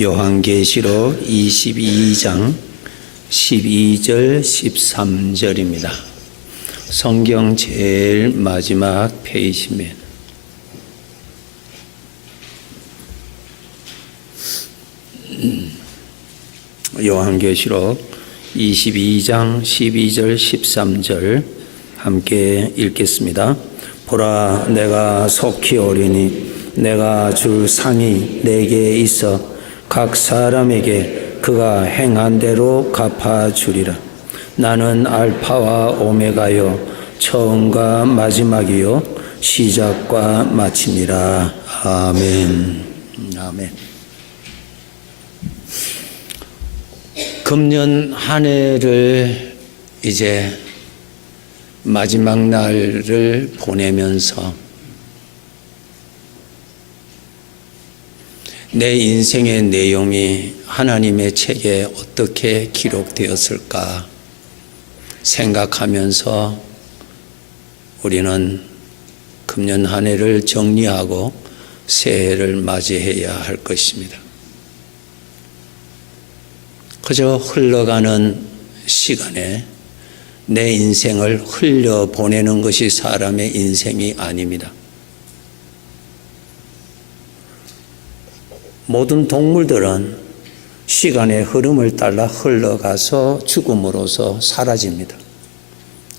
요한계시록 22장 12절 13절입니다. 성경 제일 마지막 페이지입니다. 요한계시록 22장 12절 13절 함께 읽겠습니다. 보라, 내가 속히 오리니 내가 줄 상이 내게 있어 각 사람에게 그가 행한 대로 갚아주리라. 나는 알파와 오메가요 처음과 마지막이요 시작과 마침이라. 아멘. 아멘. 금년 한 해를 이제 마지막 날을 보내면서 내 인생의 내용이 하나님의 책에 어떻게 기록되었을까 생각하면서 우리는 금년 한 해를 정리하고 새해를 맞이해야 할 것입니다. 그저 흘러가는 시간에 내 인생을 흘려보내는 것이 사람의 인생이 아닙니다. 모든 동물들은 시간의 흐름을 따라 흘러가서 죽음으로써 사라집니다.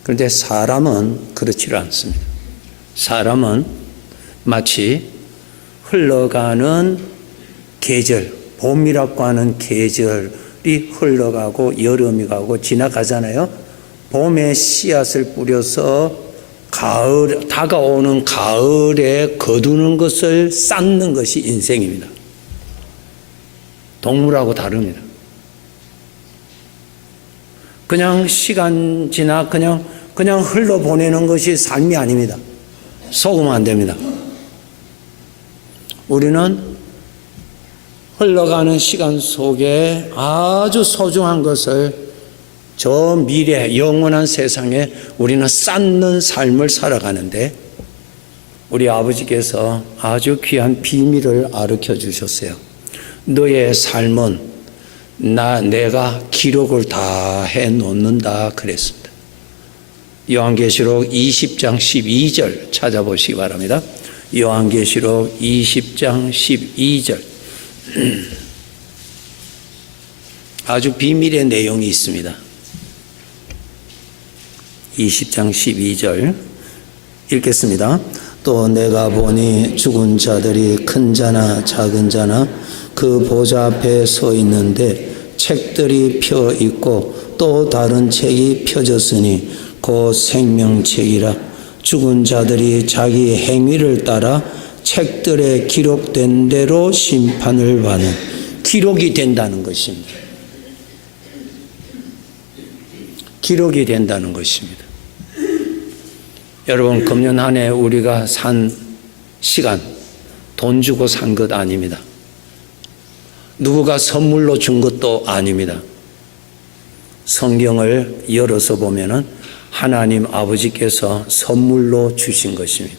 그런데 사람은 그렇지 않습니다. 사람은 마치 흘러가는 계절, 봄이라고 하는 계절이 흘러가고 여름이 가고 지나가잖아요. 봄에 씨앗을 뿌려서 다가오는 가을에 거두는 것을 쌓는 것이 인생입니다. 동물하고 다릅니다. 그냥 시간 지나 그냥 흘러보내는 것이 삶이 아닙니다. 속으면 안 됩니다. 우리는 흘러가는 시간 속에 아주 소중한 것을 저 미래 영원한 세상에 우리는 쌓는 삶을 살아가는데 우리 아버지께서 아주 귀한 비밀을 가르쳐 주셨어요. 너의 삶은 내가 기록을 다 해놓는다 그랬습니다. 요한계시록 20장 12절 찾아보시기 바랍니다. 요한계시록 20장 12절 아주 비밀의 내용이 있습니다. 20장 12절 읽겠습니다. 또 내가 보니 죽은 자들이 큰 자나 작은 자나 그 보좌 앞에 서 있는데 책들이 펴 있고 또 다른 책이 펴졌으니 곧 생명책이라. 죽은 자들이 자기 행위를 따라 책들에 기록된 대로 심판을 받는 기록이 된다는 것입니다. 기록이 된다는 것입니다. 여러분, 금년 한 해 우리가 산 시간 돈 주고 산 것 아닙니다. 누구가 선물로 준 것도 아닙니다. 성경을 열어서 보면은 하나님 아버지께서 선물로 주신 것입니다.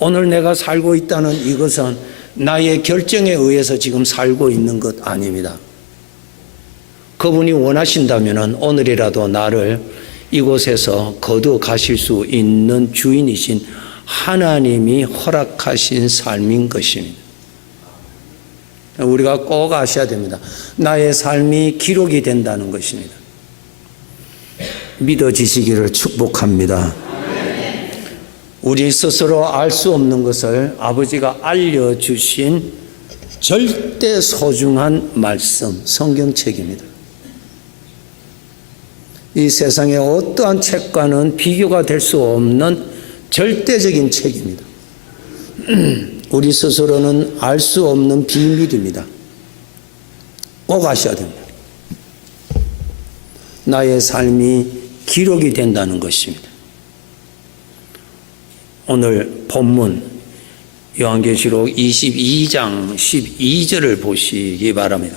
오늘 내가 살고 있다는 이것은 나의 결정에 의해서 지금 살고 있는 것 아닙니다. 그분이 원하신다면은 오늘이라도 나를 이곳에서 거둬 가실 수 있는 주인이신 하나님이 허락하신 삶인 것입니다. 우리가 꼭 아셔야 됩니다. 나의 삶이 기록이 된다는 것입니다. 믿어지시기를 축복합니다. 우리 스스로 알 수 없는 것을 아버지가 알려주신 절대 소중한 말씀, 성경책입니다. 이 세상의 어떠한 책과는 비교가 될 수 없는 절대적인 책입니다. 우리 스스로는 알 수 없는 비밀입니다. 꼭 아셔야 됩니다. 나의 삶이 기록이 된다는 것입니다. 오늘 본문 요한계시록 22장 12절을 보시기 바랍니다.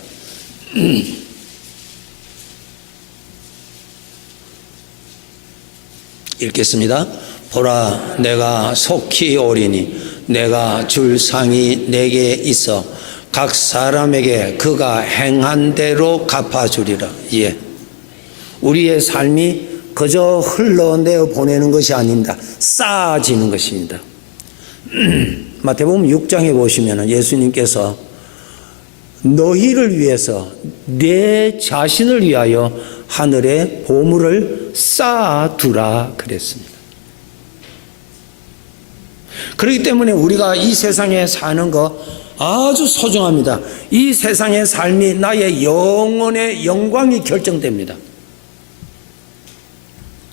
읽겠습니다. 보라, 내가 속히 오리니 내가 줄 상이 내게 있어 각 사람에게 그가 행한 대로 갚아주리라. 예. 우리의 삶이 그저 흘러내어 보내는 것이 아닙니다. 쌓아지는 것입니다. 마태복음 6장에 보시면 예수님께서 너희를 위해서 내 자신을 위하여 하늘에 보물을 쌓아두라 그랬습니다. 그렇기 때문에 우리가 이 세상에 사는 거 아주 소중합니다. 이 세상의 삶이 나의 영혼의 영광이 결정됩니다.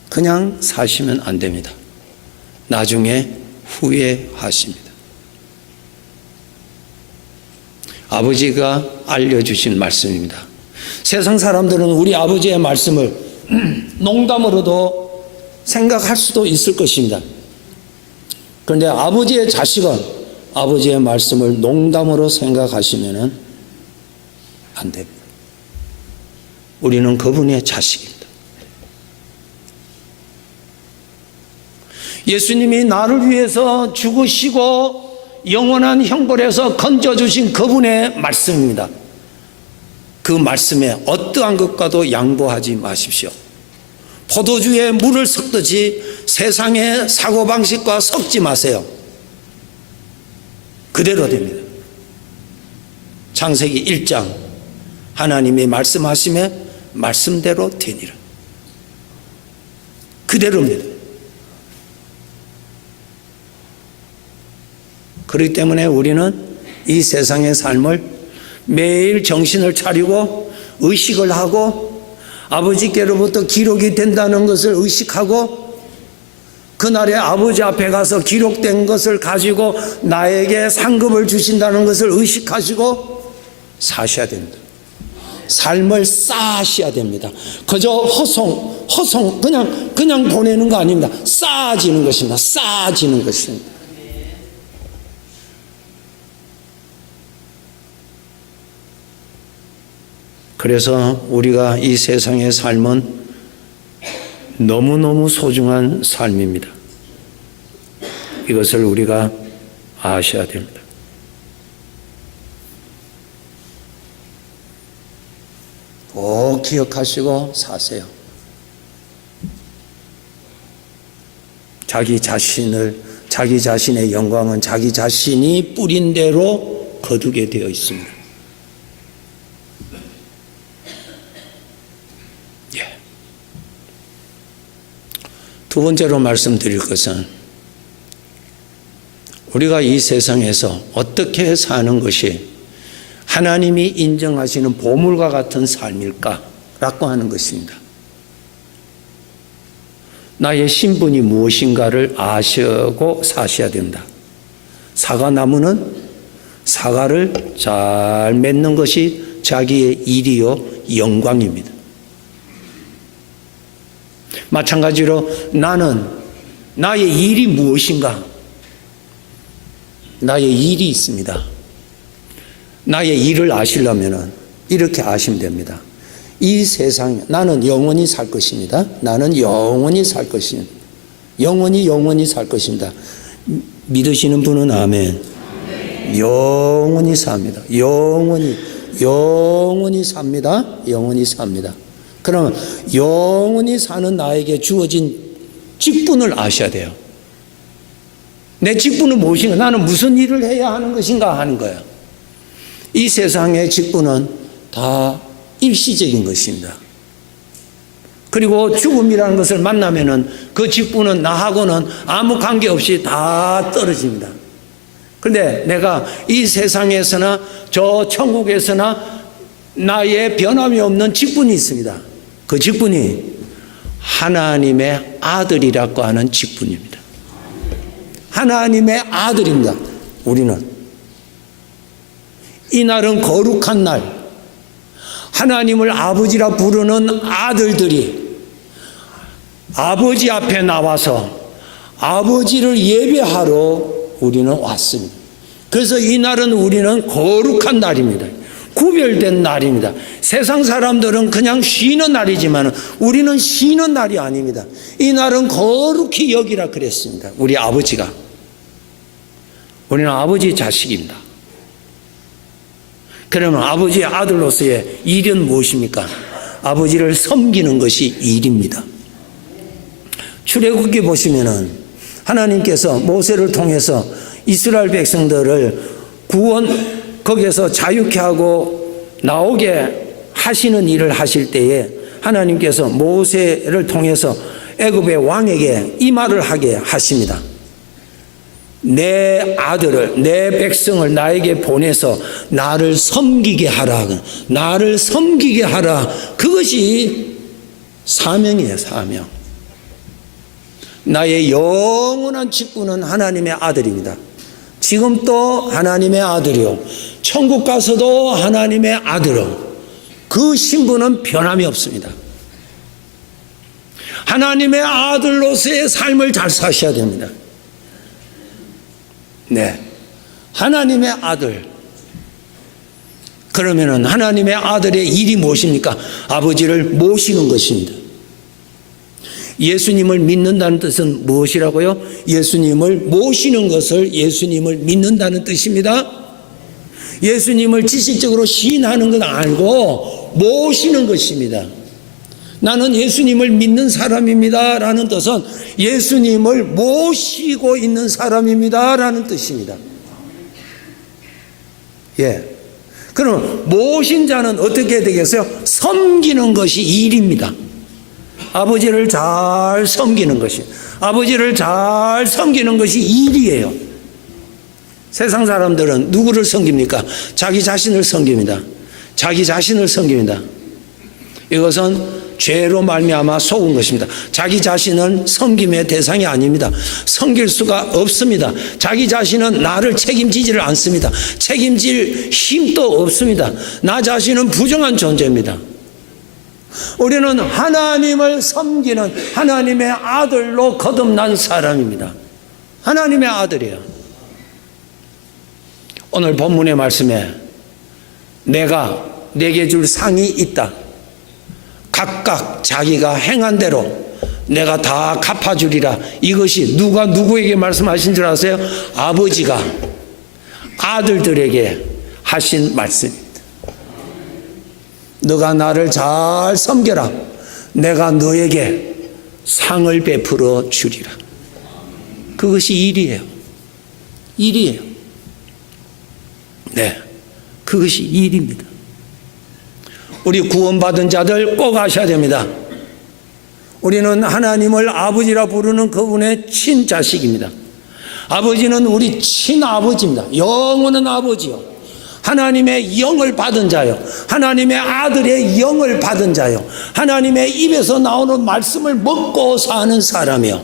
그냥 사시면 안 됩니다. 나중에 후회하십니다. 아버지가 알려주신 말씀입니다. 세상 사람들은 우리 아버지의 말씀을 농담으로도 생각할 수도 있을 것입니다. 그런데 아버지의 자식은 아버지의 말씀을 농담으로 생각하시면 안 됩니다. 우리는 그분의 자식입니다. 예수님이 나를 위해서 죽으시고 영원한 형벌에서 건져주신 그분의 말씀입니다. 그 말씀에 어떠한 것과도 양보하지 마십시오. 포도주에 물을 섞듯이 세상의 사고방식과 섞지 마세요. 그대로 됩니다. 창세기 1장 하나님이 말씀하심에 말씀대로 되니라. 그대로입니다. 그렇기 때문에 우리는 이 세상의 삶을 매일 정신을 차리고 의식을 하고 아버지께로부터 기록이 된다는 것을 의식하고 그날에 아버지 앞에 가서 기록된 것을 가지고 나에게 상급을 주신다는 것을 의식하시고 사셔야 됩니다. 삶을 쌓으셔야 됩니다. 그저 허송 그냥 보내는 거 아닙니다. 쌓아지는 것입니다. 쌓아지는 것입니다. 그래서 우리가 이 세상의 삶은 너무너무 소중한 삶입니다. 이것을 우리가 아셔야 됩니다. 꼭 기억하시고 사세요. 자기 자신의 영광은 자기 자신이 뿌린 대로 거두게 되어 있습니다. 두 번째로 말씀드릴 것은 우리가 이 세상에서 어떻게 사는 것이 하나님이 인정하시는 보물과 같은 삶일까라고 하는 것입니다. 나의 신분이 무엇인가를 아시고 사셔야 된다. 사과나무는 사과를 잘 맺는 것이 자기의 일이요 영광입니다. 마찬가지로 나의 일이 무엇인가? 나의 일이 있습니다. 나의 일을 아시려면 이렇게 아시면 됩니다. 이 세상에 나는 영원히 살 것입니다. 나는 영원히 살 것입니다. 영원히 살 것입니다. 믿으시는 분은 아멘. 영원히 삽니다. 영원히 삽니다. 영원히 삽니다. 그러면 영원히 사는 나에게 주어진 직분을 아셔야 돼요. 내 직분은 무엇인가? 나는 무슨 일을 해야 하는 것인가 하는 거예요. 이 세상의 직분은 다 일시적인 것입니다. 그리고 죽음이라는 것을 만나면은 그 직분은 나하고는 아무 관계없이 다 떨어집니다. 그런데 내가 이 세상에서나 저 천국에서나 나의 변함이 없는 직분이 있습니다. 그 직분이 하나님의 아들이라고 하는 직분입니다. 하나님의 아들입니다. 우리는 이날은 거룩한 날, 하나님을 아버지라 부르는 아들들이 아버지 앞에 나와서 아버지를 예배하러 우리는 왔습니다. 그래서 이날은 우리는 거룩한 날입니다. 구별된 날입니다. 세상 사람들은 그냥 쉬는 날이지만 우리는 쉬는 날이 아닙니다. 이 날은 거룩히 여기라 그랬습니다. 우리 아버지가. 우리는 아버지 자식입니다. 그러면 아버지의 아들로서의 일은 무엇입니까? 아버지를 섬기는 것이 일입니다. 출애굽기 보시면은 하나님께서 모세를 통해서 이스라엘 백성들을 거기에서 자유케 하고 나오게 하시는 일을 하실 때에 하나님께서 모세를 통해서 애굽의 왕에게 이 말을 하게 하십니다. 내 아들을, 내 백성을 나에게 보내서 나를 섬기게 하라. 나를 섬기게 하라. 그것이 사명이에요, 사명. 나의 영원한 직분은 하나님의 아들입니다. 지금 또 하나님의 아들이요, 천국 가서도 하나님의 아들로, 그 신분은 변함이 없습니다. 하나님의 아들로서의 삶을 잘 사셔야 됩니다. 네, 하나님의 아들. 그러면은 하나님의 아들의 일이 무엇입니까? 아버지를 모시는 것입니다. 예수님을 믿는다는 뜻은 무엇이라고요? 예수님을 모시는 것을 예수님을 믿는다는 뜻입니다. 예수님을 지식적으로 시인하는 건 아니고 모시는 것입니다. 나는 예수님을 믿는 사람입니다 라는 뜻은 예수님을 모시고 있는 사람입니다 라는 뜻입니다. 예. 그럼 모신 자는 어떻게 되겠어요? 섬기는 것이 일입니다. 아버지를 잘 섬기는 것이, 아버지를 잘 섬기는 것이 일이에요. 세상 사람들은 누구를 섬깁니까? 자기 자신을 섬깁니다. 자기 자신을 섬깁니다. 이것은 죄로 말미암아 속은 것입니다. 자기 자신은 섬김의 대상이 아닙니다. 섬길 수가 없습니다. 자기 자신은 나를 책임지지를 않습니다. 책임질 힘도 없습니다. 나 자신은 부정한 존재입니다. 우리는 하나님을 섬기는 하나님의 아들로 거듭난 사람입니다. 하나님의 아들이에요. 오늘 본문의 말씀에 내가 내게 줄 상이 있다. 각각 자기가 행한 대로 내가 다 갚아주리라. 이것이 누가 누구에게 말씀하신 줄 아세요? 아버지가 아들들에게 하신 말씀입니다. 너가 나를 잘 섬겨라. 내가 너에게 상을 베풀어 주리라. 그것이 일이에요. 일이에요. 네, 그것이 일입니다. 우리 구원받은 자들 꼭 아셔야 됩니다. 우리는 하나님을 아버지라 부르는 그분의 친자식입니다. 아버지는 우리 친아버지입니다. 영원한 아버지요, 하나님의 영을 받은 자요, 하나님의 아들의 영을 받은 자요, 하나님의 입에서 나오는 말씀을 먹고 사는 사람이요.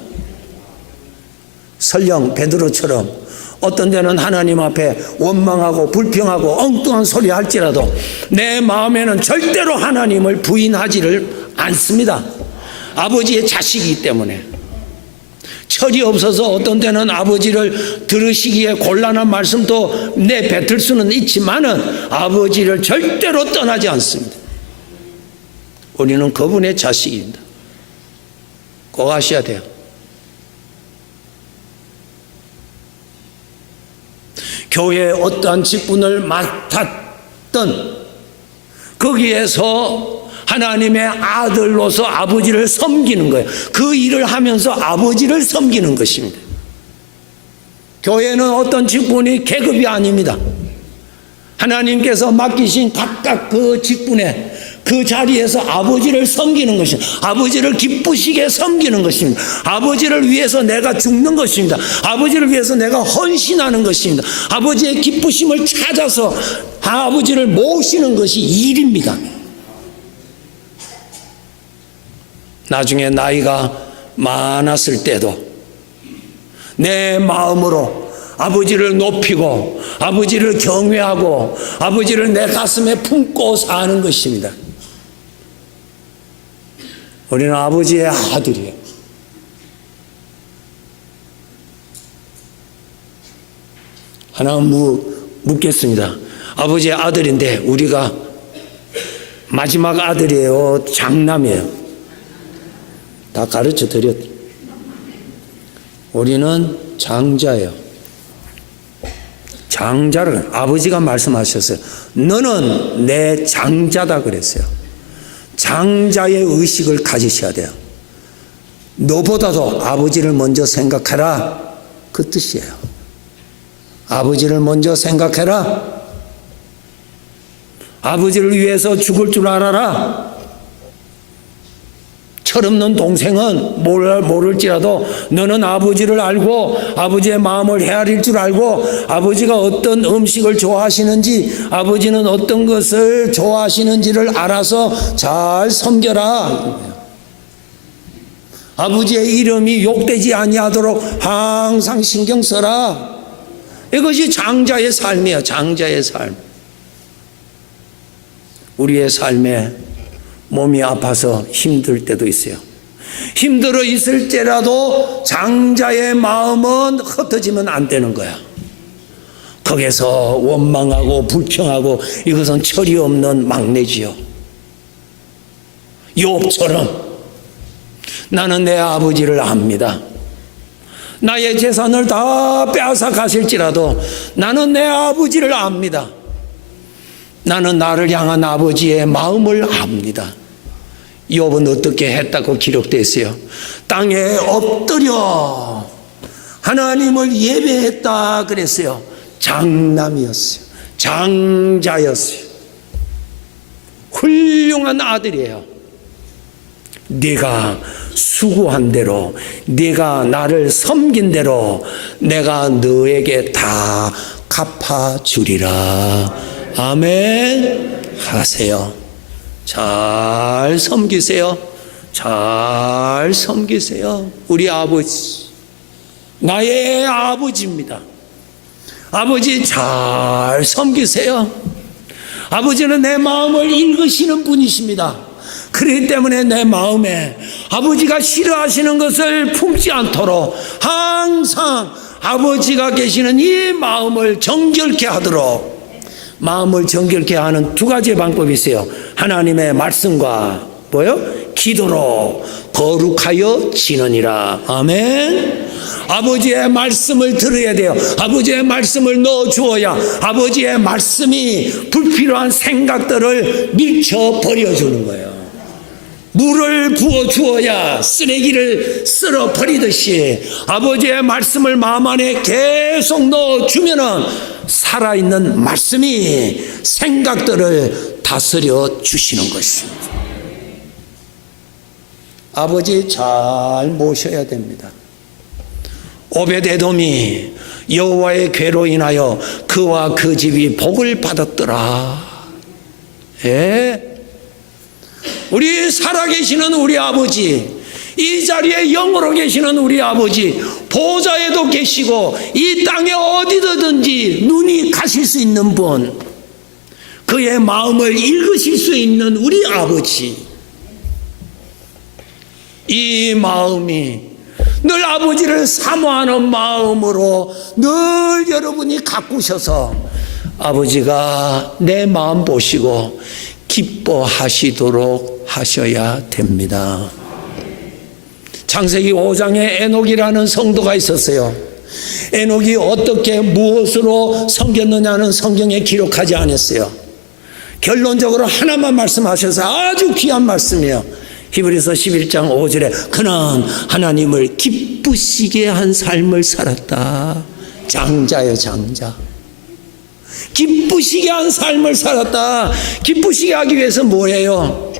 설령 베드로처럼 어떤 데는 하나님 앞에 원망하고 불평하고 엉뚱한 소리 할지라도 내 마음에는 절대로 하나님을 부인하지를 않습니다. 아버지의 자식이기 때문에. 철이 없어서 어떤 때는 아버지를 들으시기에 곤란한 말씀도 내뱉을 수는 있지만은 아버지를 절대로 떠나지 않습니다. 우리는 그분의 자식입니다. 꼭 아셔야 돼요. 교회에 어떠한 직분을 맡았던 거기에서 하나님의 아들로서 아버지를 섬기는 거예요. 그 일을 하면서 아버지를 섬기는 것입니다. 교회는 어떤 직분이 계급이 아닙니다. 하나님께서 맡기신 각각 그 직분에 그 자리에서 아버지를 섬기는 것입니다. 아버지를 기쁘시게 섬기는 것입니다. 아버지를 위해서 내가 죽는 것입니다. 아버지를 위해서 내가 헌신하는 것입니다. 아버지의 기쁘심을 찾아서 아버지를 모시는 것이 일입니다. 나중에 나이가 많았을 때도 내 마음으로 아버지를 높이고 아버지를 경외하고 아버지를 내 가슴에 품고 사는 것입니다. 우리는 아버지의 아들이에요. 하나 묻겠습니다. 아버지의 아들인데 우리가 마지막 아들이에요, 장남이에요? 다 가르쳐 드렸죠. 우리는 장자예요. 장자를 아버지가 말씀하셨어요. 너는 내 장자다 그랬어요. 장자의 의식을 가지셔야 돼요. 너보다도 아버지를 먼저 생각해라, 그 뜻이에요. 아버지를 먼저 생각해라. 아버지를 위해서 죽을 줄 알아라. 철없는 동생은 모를지라도 너는 아버지를 알고 아버지의 마음을 헤아릴 줄 알고 아버지가 어떤 음식을 좋아하시는지 아버지는 어떤 것을 좋아하시는지를 알아서 잘 섬겨라. 아버지의 이름이 욕되지 아니하도록 항상 신경 써라. 이것이 장자의 삶이에요. 장자의 삶. 우리의 삶에 몸이 아파서 힘들 때도 있어요. 힘들어 있을지라도 장자의 마음은 흩어지면 안 되는 거야. 거기서 원망하고 불평하고 이것은 철이 없는 막내지요. 욥처럼 나는 내 아버지를 압니다. 나의 재산을 다 빼앗아 가실지라도 나는 내 아버지를 압니다. 나는 나를 향한 아버지의 마음을 압니다. 욥은 어떻게 했다고 기록되어 있어요? 땅에 엎드려 하나님을 예배했다 그랬어요. 장남이었어요. 장자였어요. 훌륭한 아들이에요. 네가 수고한 대로, 네가 나를 섬긴 대로 내가 너에게 다 갚아주리라. 아멘 하세요. 잘 섬기세요. 잘 섬기세요. 우리 아버지, 나의 아버지입니다. 아버지 잘 섬기세요. 아버지는 내 마음을 읽으시는 분이십니다. 그렇기 때문에 내 마음에 아버지가 싫어하시는 것을 품지 않도록 항상 아버지가 계시는 이 마음을 정결케 하도록, 마음을 정결케 하는 두 가지 방법이 있어요. 하나님의 말씀과 기도로 거룩하여 지느니라. 아멘. 아버지의 말씀을 들어야 돼요. 아버지의 말씀을 넣어 주어야 아버지의 말씀이 불필요한 생각들을 밀쳐 버려주는 거예요. 물을 부어 주어야 쓰레기를 쓸어 버리듯이 아버지의 말씀을 마음 안에 계속 넣어 주면은 살아있는 말씀이 생각들을 다스려 주시는 것입니다. 아버지 잘 모셔야 됩니다. 오벳에돔이 여호와의 괴로 인하여 그와 그 집이 복을 받았더라. 예. 우리 살아계시는 우리 아버지, 이 자리에 영으로 계시는 우리 아버지, 보좌에도 계시고 이 땅에 어디든지 눈이 가실 수 있는 분, 그의 마음을 읽으실 수 있는 우리 아버지, 이 마음이 늘 아버지를 사모하는 마음으로 늘 여러분이 가꾸셔서 아버지가 내 마음 보시고 기뻐하시도록 하셔야 됩니다. 창세기 5장에 에녹이라는 성도가 있었어요. 에녹이 어떻게 무엇으로 섬겼느냐는 성경에 기록하지 않았어요. 결론적으로 하나만 말씀하셔서 아주 귀한 말씀이에요. 히브리서 11장 5절에 그는 하나님을 기쁘시게 한 삶을 살았다. 장자예요, 장자. 기쁘시게 한 삶을 살았다. 기쁘시게 하기 위해서 뭐예요?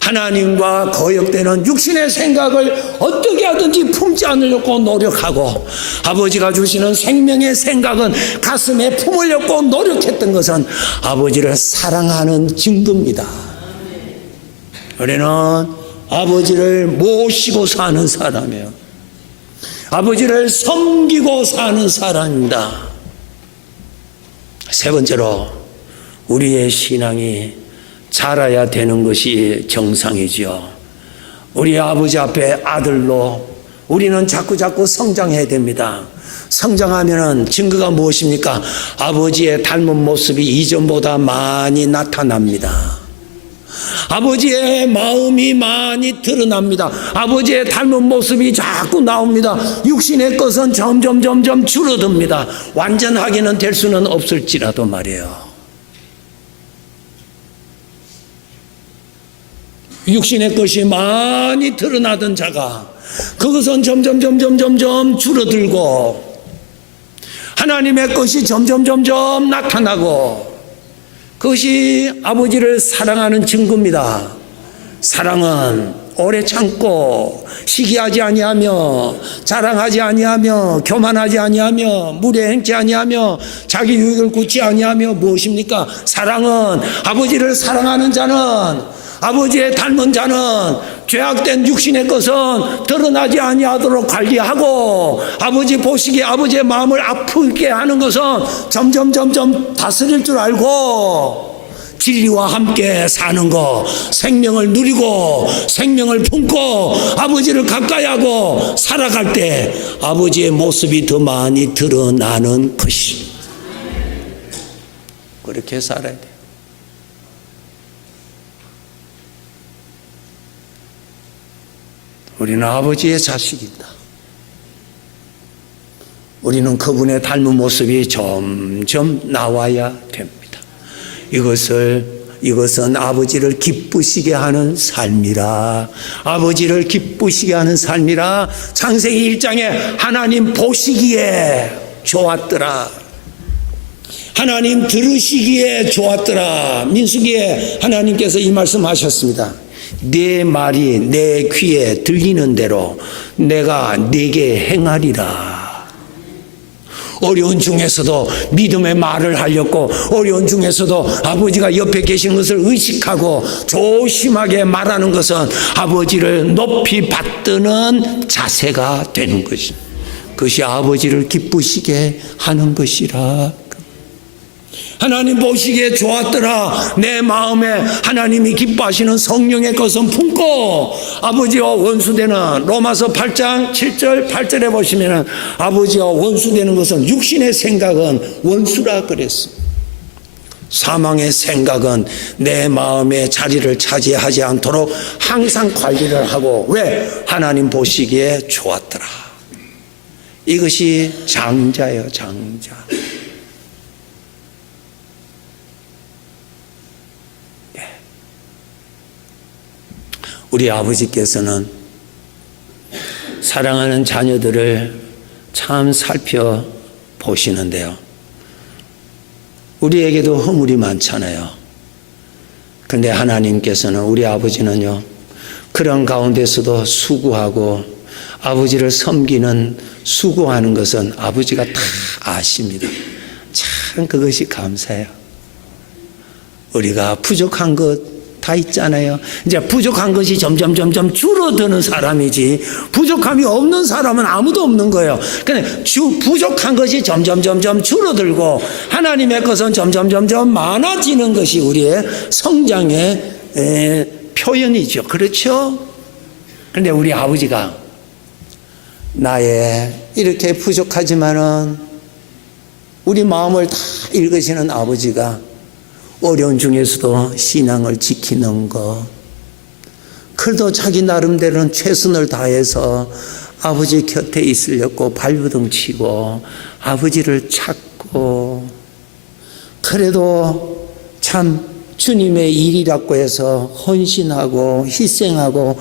하나님과 거역되는 육신의 생각을 어떻게 하든지 품지 않으려고 노력하고, 아버지가 주시는 생명의 생각은 가슴에 품으려고 노력했던 것은 아버지를 사랑하는 증거입니다. 우리는 아버지를 모시고 사는 사람이에요. 아버지를 섬기고 사는 사람입니다. 세 번째로, 우리의 신앙이 자라야 되는 것이 정상이지요. 우리 아버지 앞에 아들로 우리는 자꾸 성장해야 됩니다. 성장하면은 증거가 무엇입니까? 아버지의 닮은 모습이 이전보다 많이 나타납니다. 아버지의 마음이 많이 드러납니다. 아버지의 닮은 모습이 자꾸 나옵니다. 육신의 것은 점점 줄어듭니다. 완전하게는 될 수는 없을지라도 말이에요. 육신의 것이 많이 드러나던 자가 그것은 점점 줄어들고 하나님의 것이 점점 나타나고 그것이 아버지를 사랑하는 증거입니다. 사랑은 오래 참고 시기하지 아니하며 자랑하지 아니하며 교만하지 아니하며 무례 행치 아니하며 자기 유익을 굳지 아니하며 무엇입니까? 사랑은 아버지를 사랑하는 자는 아버지의 닮은 자는 죄악된 육신의 것은 드러나지 아니하도록 관리하고 아버지 보시기에 아버지의 마음을 아프게 하는 것은 점점 다스릴 줄 알고 진리와 함께 사는 것, 생명을 누리고 생명을 품고 아버지를 가까이 하고 살아갈 때 아버지의 모습이 더 많이 드러나는 것입니다. 그렇게 살아야 돼요. 우리는 아버지의 자식입니다. 우리는 그분의 닮은 모습이 점점 나와야 됩니다. 이것은 아버지를 기쁘시게 하는 삶이라. 아버지를 기쁘시게 하는 삶이라. 창세기 1장에 하나님 보시기에 좋았더라. 하나님 들으시기에 좋았더라. 민수기에 하나님께서 이 말씀하셨습니다. 네 말이 내 귀에 들리는 대로 내가 네게 행하리라. 어려운 중에서도 믿음의 말을 하려고 어려운 중에서도 아버지가 옆에 계시는 것을 의식하고 조심하게 말하는 것은 아버지를 높이 받드는 자세가 되는 것입니다. 그것이 아버지를 기쁘시게 하는 것이라. 하나님 보시기에 좋았더라. 내 마음에 하나님이 기뻐하시는 성령의 것은 품고 아버지와 원수되는 로마서 8장 7절 8절에 보시면 아버지와 원수되는 것은 육신의 생각은 원수라 그랬습니다. 사망의 생각은 내 마음에 자리를 차지하지 않도록 항상 관리를 하고 왜? 하나님 보시기에 좋았더라. 이것이 장자예요. 장자. 우리 아버지께서는 사랑하는 자녀들을 참 살펴보시는데요. 우리에게도 허물이 많잖아요. 그런데 하나님께서는 우리 아버지는요, 그런 가운데서도 수고하고 아버지를 섬기는 수고하는 것은 아버지가 다 아십니다. 참 그것이 감사해요. 우리가 부족한 것 다 있잖아요. 이제 부족한 것이 점점 줄어드는 사람이지 부족함이 없는 사람은 아무도 없는 거예요. 근데 부족한 것이 점점 줄어들고 하나님의 것은 점점 많아지는 것이 우리의 성장의 표현이죠. 그렇죠? 그런데 우리 아버지가 나의 이렇게 부족하지만은 우리 마음을 다 읽으시는 아버지가 어려운 중에서도 신앙을 지키는 것, 그래도 자기 나름대로는 최선을 다해서 아버지 곁에 있으려고 발버둥 치고 아버지를 찾고, 그래도 참 주님의 일이라고 해서 헌신하고 희생하고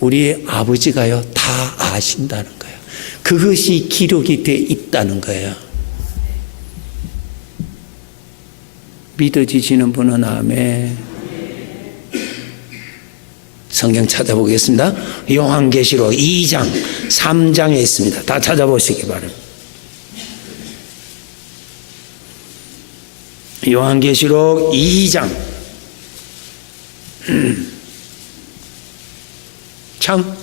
우리 아버지가요 다 아신다는 거예요. 그것이 기록이 돼 있다는 거예요. 믿어지시는 분은 아멘. 성경 찾아보겠습니다. 요한계시록 2장 3장에 있습니다. 다 찾아보시기 바랍니다. 요한계시록 2장. 참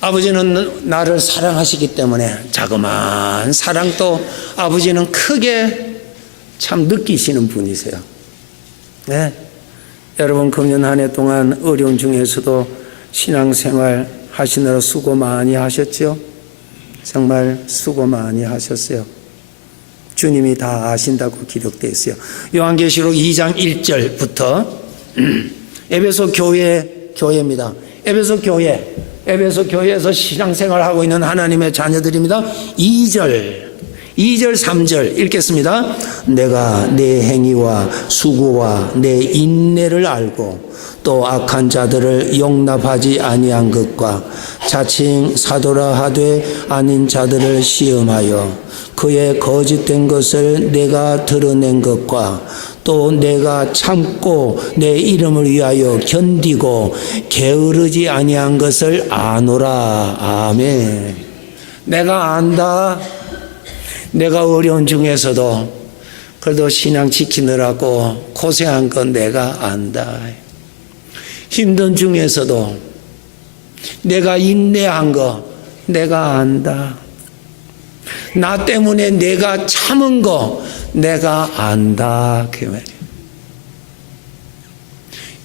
아버지는 나를 사랑하시기 때문에 자그마한 사랑도 아버지는 크게 참 느끼시는 분이세요. 네. 여러분 금년 한 해 동안 어려운 중에서도 신앙생활 하시느라 수고 많이 하셨죠? 정말 수고 많이 하셨어요. 주님이 다 아신다고 기록되어 있어요. 요한계시록 2장 1절부터 에베소 교회입니다. 에베소 교회에서 신앙생활하고 있는 하나님의 자녀들입니다. 2절 3절 읽겠습니다. 내가 내 행위와 수고와 내 인내를 알고 또 악한 자들을 용납하지 아니한 것과 자칭 사도라 하되 아닌 자들을 시험하여 그의 거짓된 것을 내가 드러낸 것과 또 내가 참고 내 이름을 위하여 견디고 게으르지 아니한 것을 아노라. 아멘. 내가 안다. 내가 어려운 중에서도 그래도 신앙 지키느라고 고생한 건 내가 안다. 힘든 중에서도 내가 인내한 거 내가 안다. 나 때문에 내가 참은 거 내가 안다. 그 말이에요.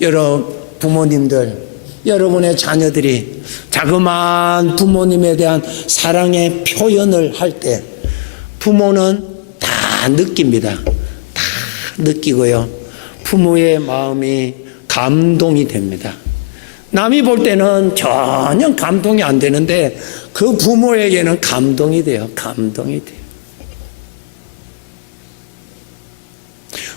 여러분 부모님들, 여러분의 자녀들이 자그마한 부모님에 대한 사랑의 표현을 할 때 부모는 다 느낍니다. 다 느끼고요. 부모의 마음이 감동이 됩니다. 남이 볼 때는 전혀 감동이 안 되는데 그 부모에게는 감동이 돼요. 감동이 돼요.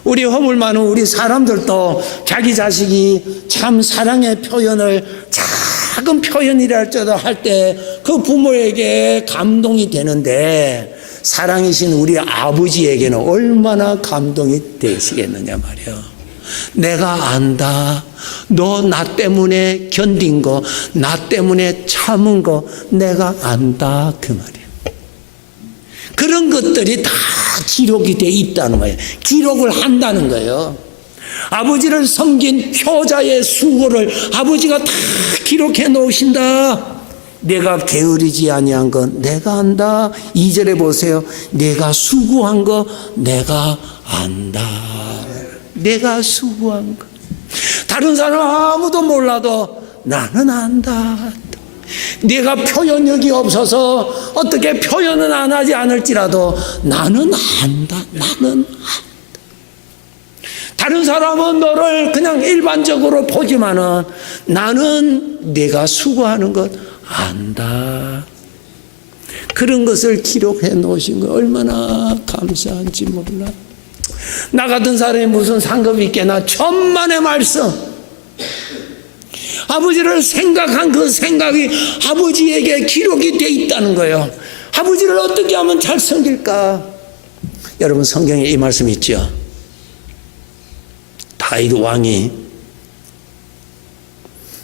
우리 허물 많은 우리 사람들도 자기 자식이 참 사랑의 표현을 작은 표현이랄지라도 할 때 그 부모에게 감동이 되는데 사랑이신 우리 아버지에게는 얼마나 감동이 되시겠느냐 말이에요. 내가 안다. 너 나 때문에 견딘 거, 나 때문에 참은 거 내가 안다. 그 말이에요. 그런 것들이 다 기록이 돼 있다는 거예요. 기록을 한다는 거예요. 아버지를 섬긴 효자의 수고를 아버지가 다 기록해 놓으신다. 내가 게으르지 아니한 건 내가 안다. 2절에 보세요. 내가 수고한 거 내가 안다. 내가 수고한 거. 다른 사람 아무도 몰라도 나는 안다. 내가 표현력이 없어서 어떻게 표현은 안 하지 않을지라도 나는 안다. 나는 안다. 다른 사람은 너를 그냥 일반적으로 보지만은 나는 내가 수고하는 것 안다. 그런 것을 기록해 놓으신 거 얼마나 감사한지 몰라. 나 같은 사람이 무슨 상급이 있겠나. 천만의 말씀. 아버지를 생각한 그 생각이 아버지에게 기록이 돼 있다는 거예요. 아버지를 어떻게 하면 잘 섬길까? 여러분 성경에 이 말씀 있죠. 다윗 왕이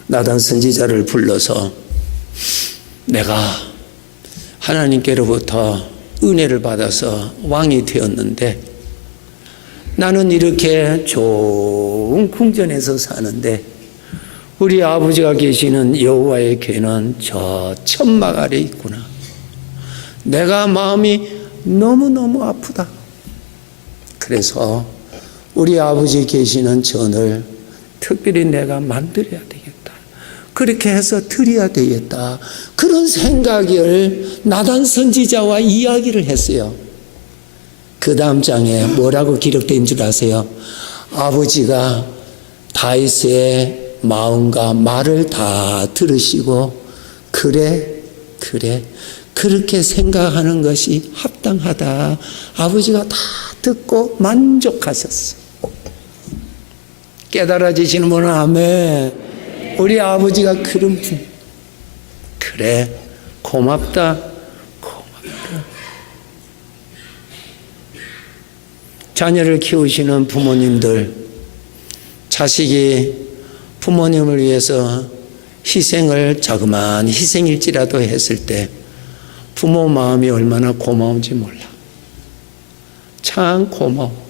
나단 선지자를 불러서 내가 하나님께로부터 은혜를 받아서 왕이 되었는데 나는 이렇게 좋은 궁전에서 사는데 우리 아버지가 계시는 여호와의 궤는 저 천막 아래 있구나. 내가 마음이 너무너무 아프다. 그래서 우리 아버지 계시는 전을 특별히 내가 만들어야 되겠다. 그렇게 해서 드려야 되겠다. 그런 생각을 나단 선지자와 이야기를 했어요. 그 다음 장에 뭐라고 기록된 줄 아세요? 아버지가 다윗의 마음과 말을 다 들으시고 그래 그렇게 생각하는 것이 합당하다. 아버지가 다 듣고 만족하셨어. 깨달아지시는 분은 아멘. 우리 아버지가 그런 분. 그래 고맙다. 자녀를 키우시는 부모님들, 자식이 부모님을 위해서 희생을 자그마한 희생일지라도 했을 때 부모 마음이 얼마나 고마운지 몰라. 참 고마워.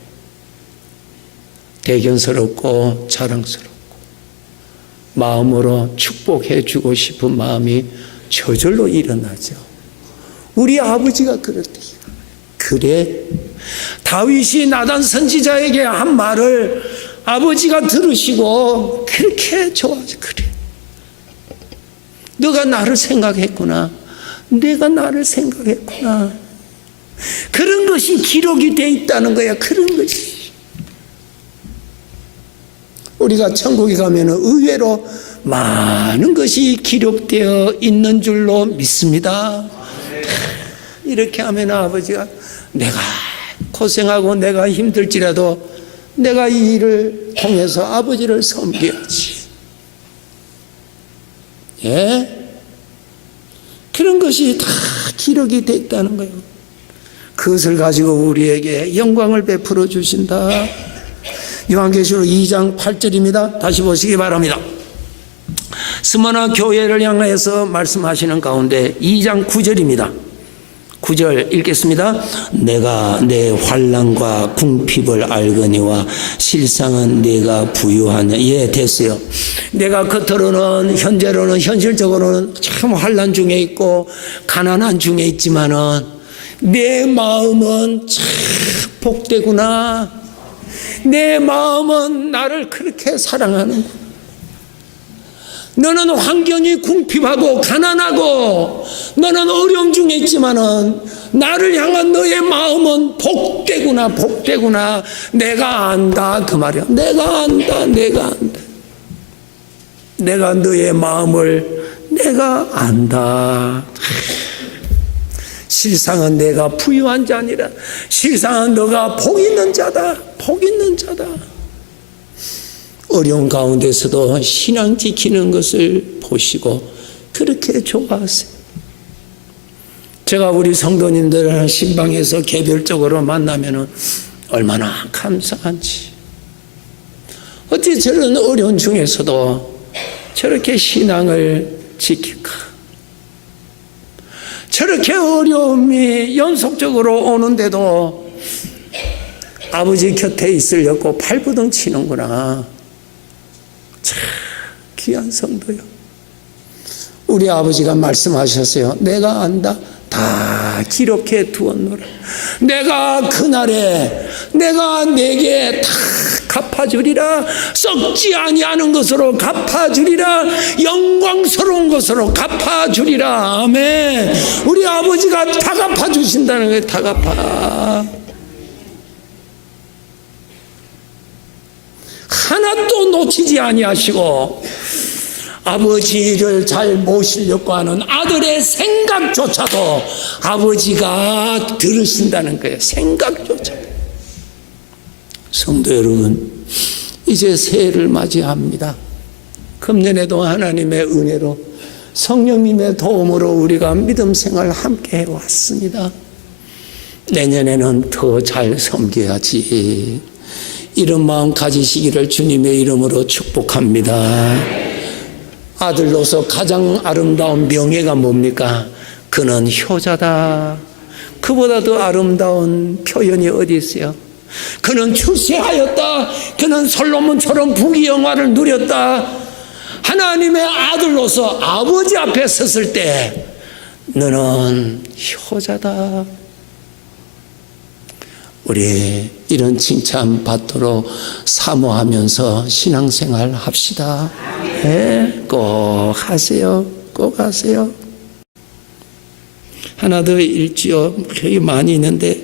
대견스럽고 자랑스럽고 마음으로 축복해 주고 싶은 마음이 저절로 일어나죠. 우리 아버지가 그럴 때 그래. 다윗이 나단 선지자에게 한 말을 아버지가 들으시고 그렇게 좋아하죠. 그래. 너가 나를 생각했구나. 내가 나를 생각했구나. 그런 것이 기록이 돼 있다는 거야. 그런 것이. 우리가 천국에 가면 의외로 많은 것이 기록되어 있는 줄로 믿습니다. 이렇게 하면 아버지가 내가 고생하고 내가 힘들지라도 내가 이 일을 통해서 아버지를 섬겨야지. 예? 그런 것이 다 기록이 돼 있다는 거예요. 그것을 가지고 우리에게 영광을 베풀어 주신다. 요한계시록 2장 8절입니다. 다시 보시기 바랍니다. 스무나 교회를 향하여서 말씀하시는 가운데 2장 9절입니다. 9절 읽겠습니다. 내가 내 환난과 궁핍을 알거니와 실상은 내가 부유하냐. 예, 됐어요. 내가 겉으로는 현재로는 현실적으로는 참 환난 중에 있고 가난한 중에 있지만은 내 마음은 참 복되구나. 내 마음은 나를 그렇게 사랑하는구나. 너는 환경이 궁핍하고 가난하고 너는 어려움 중에 있지만은 나를 향한 너의 마음은 복되구나, 복되구나. 내가 안다 그 말이야. 내가 안다, 내가 안다. 내가 너의 마음을 내가 안다. 실상은 내가 부유한 자니라. 실상은 너가 복 있는 자다, 복 있는 자다. 어려운 가운데서도 신앙 지키는 것을 보시고 그렇게 좋아하세요. 제가 우리 성도님들 신방에서 개별적으로 만나면 얼마나 감사한지. 어찌 저런 어려운 중에서도 저렇게 신앙을 지킬까? 저렇게 어려움이 연속적으로 오는데도 아버지 곁에 있으려고 발버둥 치는구나. 참 귀한 성도요. 우리 아버지가 말씀하셨어요. 내가 안다. 다 기록해 두었노라. 내가 그날에 내가 내게 다 갚아주리라. 썩지 아니하는 것으로 갚아주리라. 영광스러운 것으로 갚아주리라. 아멘. 우리 아버지가 다 갚아주신다는 거예요. 다 갚아. 하나도 놓치지 아니하시고 아버지를 잘 모시려고 하는 아들의 생각조차도 아버지가 들으신다는 거예요. 생각조차. 성도 여러분, 이제 새해를 맞이합니다. 금년에도 하나님의 은혜로 성령님의 도움으로 우리가 믿음 생활 함께 해왔습니다. 내년에는 더 잘 섬겨야지. 이런 마음 가지시기를 주님의 이름으로 축복합니다. 아들로서 가장 아름다운 명예가 뭡니까? 그는 효자다. 그보다 더 아름다운 표현이 어디 있어요? 그는 출세하였다. 그는 솔로몬처럼 부귀영화를 누렸다. 하나님의 아들로서 아버지 앞에 섰을 때 너는 효자다. 우리 이런 칭찬 받도록 사모하면서 신앙생활 합시다. 네, 꼭 하세요. 꼭 하세요. 하나 더 읽지요. 거의 많이 있는데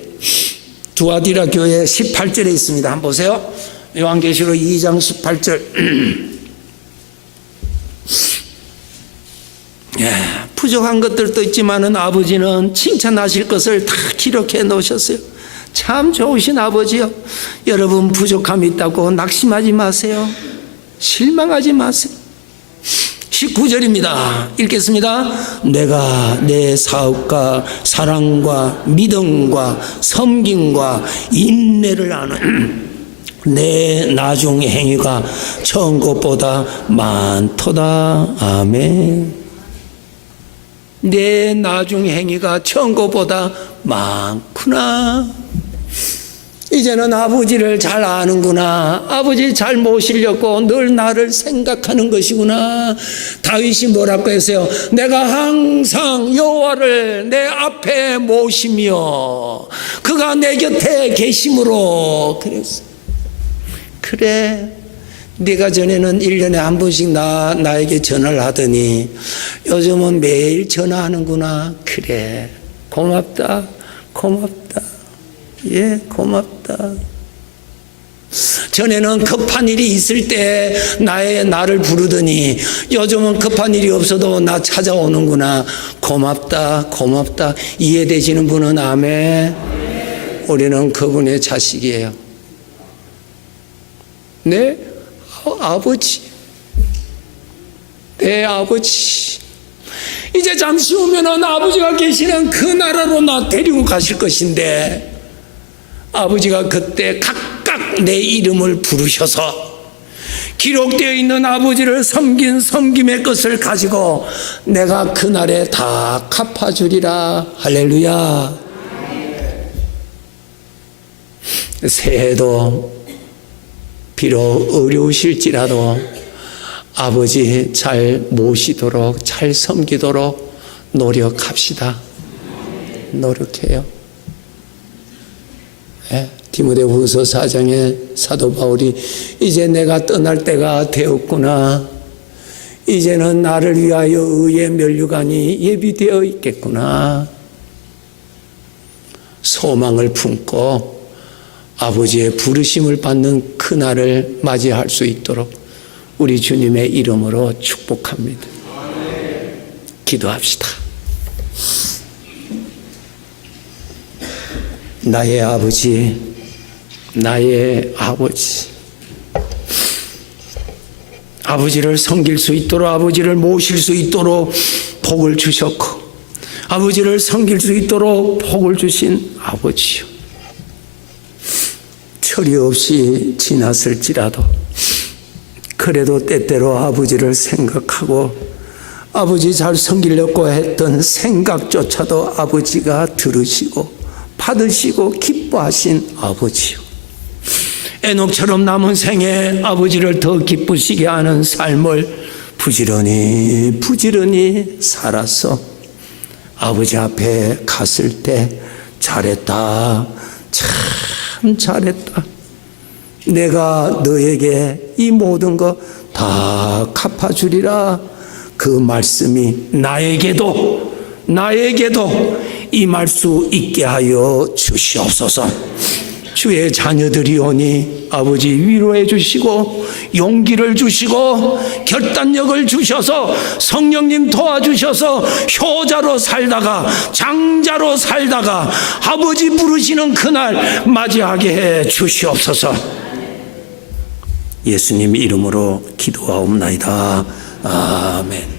두아디라 교회 18절에 있습니다. 한번 보세요. 요한계시록 2장 18절. 예, 부족한 것들도 있지만은 아버지는 칭찬하실 것을 다 기록해 놓으셨어요. 참 좋으신 아버지요. 여러분 부족함이 있다고 낙심하지 마세요. 실망하지 마세요. 19절입니다. 읽겠습니다. 내가 내 사업과 사랑과 믿음과 섬김과 인내를 아는 내 나중 행위가 처음 것보다 많도다. 아멘. 내 나중 행위가 처음 것보다 많구나. 이제는 아버지를 잘 아는구나. 아버지 잘 모시려고 늘 나를 생각하는 것이구나. 다윗이 뭐라고 했어요? 내가 항상 여호와를 내 앞에 모시며 그가 내 곁에 계심으로 그랬어. 그래, 네가 전에는 1년에 한 번씩 나에게 전화를 하더니 요즘은 매일 전화하는구나. 그래, 고맙다. 고맙다. 예, 고맙다. 전에는 급한 일이 있을 때 나를 부르더니 요즘은 급한 일이 없어도 나 찾아오는구나. 고맙다, 고맙다. 이해되시는 분은 아멘. 우리는 그분의 자식이에요. 네? 아버지. 내 아버지. 이제 잠시 후면은 아버지가 계시는 그 나라로 나 데리고 가실 것인데, 아버지가 그때 각각 내 이름을 부르셔서 기록되어 있는 아버지를 섬긴 섬김의 것을 가지고 내가 그날에 다 갚아주리라. 할렐루야. 새해도 비록 어려우실지라도 아버지 잘 모시도록, 잘 섬기도록 노력합시다. 노력해요. 네, 디모데후서 4장에 사도 바울이 이제 내가 떠날 때가 되었구나. 이제는 나를 위하여 의의 면류관이 예비되어 있겠구나. 소망을 품고 아버지의 부르심을 받는 그날을 맞이할 수 있도록 우리 주님의 이름으로 축복합니다. 기도합시다. 나의 아버지, 나의 아버지. 아버지를 섬길 수 있도록, 아버지를 모실 수 있도록 복을 주셨고, 아버지를 섬길 수 있도록 복을 주신 아버지요. 철이 없이 지났을지라도 그래도 때때로 아버지를 생각하고 아버지 잘 섬기려고 했던 생각조차도 아버지가 들으시고 받으시고 기뻐하신 아버지요. 에녹처럼 남은 생에 아버지를 더 기쁘시게 하는 삶을 부지런히 살아서 아버지 앞에 갔을 때 잘했다, 참 잘했다, 내가 너에게 이 모든 거 다 갚아주리라. 그 말씀이 나에게도 임할 수 있게 하여 주시옵소서. 주의 자녀들이오니 아버지 위로해 주시고 용기를 주시고 결단력을 주셔서 성령님 도와주셔서 효자로 살다가 장자로 살다가 아버지 부르시는 그날 맞이하게 해 주시옵소서. 예수님 이름으로 기도하옵나이다. 아멘.